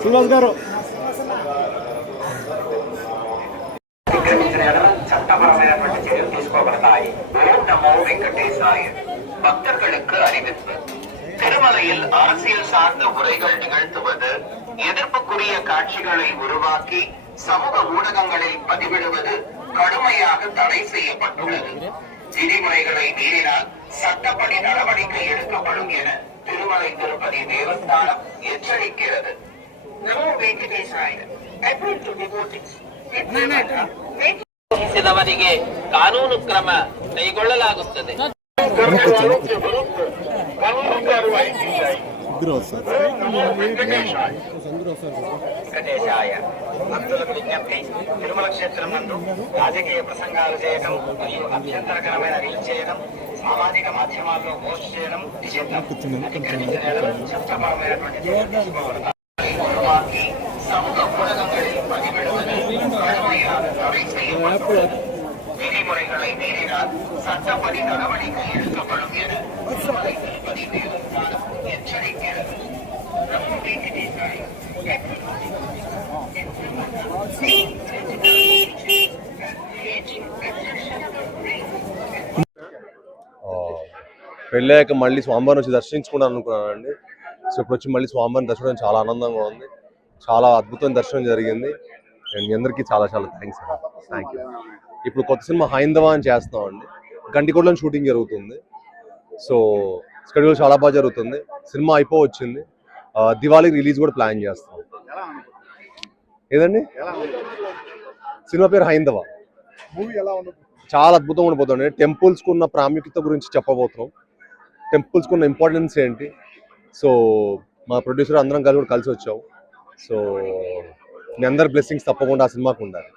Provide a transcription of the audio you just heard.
శ్రీనివాస్ గారు சட்டபரமையான செயல் తీసుకోబడతాయి. ஓம் நமோ வெங்கடேசாய. பக்தர்களுக்கு அறிவிப்பு. திருமலையில் அரசியல் சார்ந்த உரைகள் நிகழ்த்துவது, எதிர்ப்புக்குரிய காட்சிகளை உருவாக்கி சமூக ஊடகங்களில் பதிவிடுவது கடுமையாக தடை செய்யப்பட்டுள்ளது. விதிமுறைகளை மீறினால் சட்டப்படி நடவடிக்கை எடுக்கப்படும் என திருமலை திருப்பதி தேவஸ்தானம் எச்சரிக்கிறது. நமோ வெங்கடேசாய. Appeal to devotees. ವಹಿಸಿದವರಿಗೆ ಕಾನೂನು ಕ್ರಮ ಕೈಗೊಳ್ಳಲಾಗುತ್ತದೆ. వెంకటేశాయ. భక్తులకు విజ్ఞప్తి, తిరుమల క్షేత్రం నందు రాజకీయ ప్రసంగాలు చేయడం మరియు అభ్యంతరకరమైన రీల్ చేయడం, సామాజిక మాధ్యమాల్లో పోస్ట్ చేయడం నిషేధం. చట్టపరమైనటువంటి చర్యలు తీసుకోవాలి. சமூக ஊடகங்களில் பதிவிடுவது கடுமையாக தடை செய்யப்பட்டுள்ளது. விதிமுறைகளை மீறினால் சட்டப்படி நடவடிக்கை எடுக்கப்படும் என திருமலை திருப்பதி தேவஸ்தானம் எச்சரிக்கிறது. పెళ్ళాక మళ్ళీ స్వామివారిని వచ్చి దర్శించుకున్నాను అనుకున్నానండి. సో ఇప్పుడు వచ్చి మళ్ళీ స్వామివారిని దర్శించడం చాలా ఆనందంగా ఉంది. చాలా అద్భుతమైన దర్శనం జరిగింది. మీ అందరికీ చాలా చాలా థ్యాంక్స్ అండి. Thank you. ఇప్పుడు కొత్త సినిమా హైందవ అని చేస్తామండి. గంటికోటలో షూటింగ్ జరుగుతుంది. సో షెడ్యూల్ చాలా బాగా జరుగుతుంది. సినిమా అయిపోవచ్చింది. దివాళీకి రిలీజ్ కూడా ప్లాన్ చేస్తాం. ఏదండి సినిమా పేరు హైందవ. చాలా అద్భుతంగా ఉండిపోతుంది. టెంపుల్స్కి ఉన్న ప్రాముఖ్యత గురించి చెప్పబోతున్నాం. టెంపుల్స్కి ఉన్న ఇంపార్టెన్స్ ఏంటి. సో మా ప్రొడ్యూసర్ అందరం కలిసి కూడా కలిసి వచ్చాము. సో మీ అందరి బ్లెస్సింగ్స్ తప్పకుండా ఆ సినిమాకు ఉండాలి.